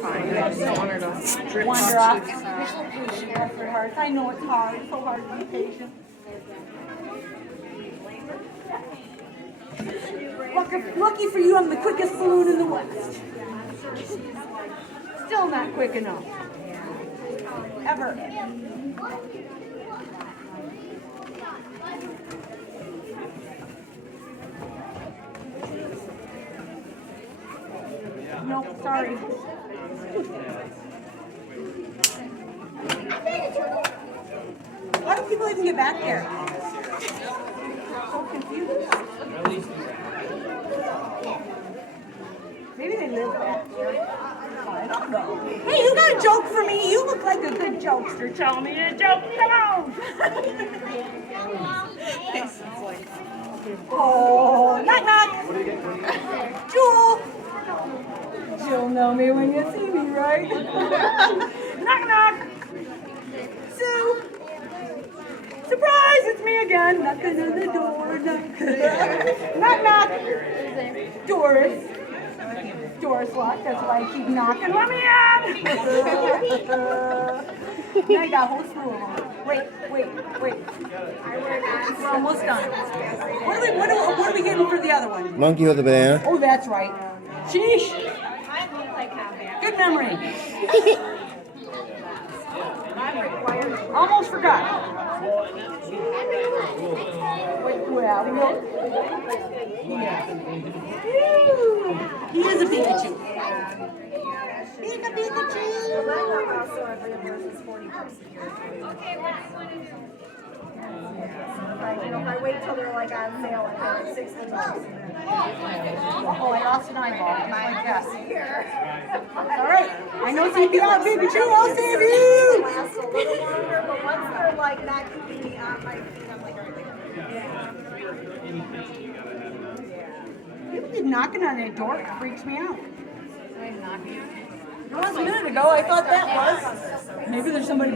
Fine. I just don't want her to drip Wander off. off. You're so patient, bless your heart. I know it's hard. It's so hard to be patient. Lucky for you, I'm the quickest balloon in the West. Still not quick enough. Ever. Nope, sorry. How do people even get back there? So confused. Maybe they live back there. I don't know. Hey, you got a joke for me? You look like a good jokester. Tell me a joke. Come on. Oh, knock knock. Jewel. You'll know me when you see me, right? Knock knock. Sue. Surprise, it's me again. Knocking on the door. Knock knock. Doris. Door's locked, that's why I keep knocking. Let me in! Now I got a whole slew of them. Wait. We're almost done. What are we getting for the other one? Monkey with a banana. Oh, that's right. Sheesh. Good memory. Almost forgot. Well, he is a Pikachu. Pikachu. If I wait till they're like on sale, I pay like $60. Oh, I lost an eyeball. I guess. All right. I know CPR, Pikachu. I'll save you. Last a little longer, but once they're like not keeping me on my feet, I'm like, all right. You keep knocking on that door. It freaks me out. I'm knocking. It was a minute ago. I thought that was. Maybe there's somebody.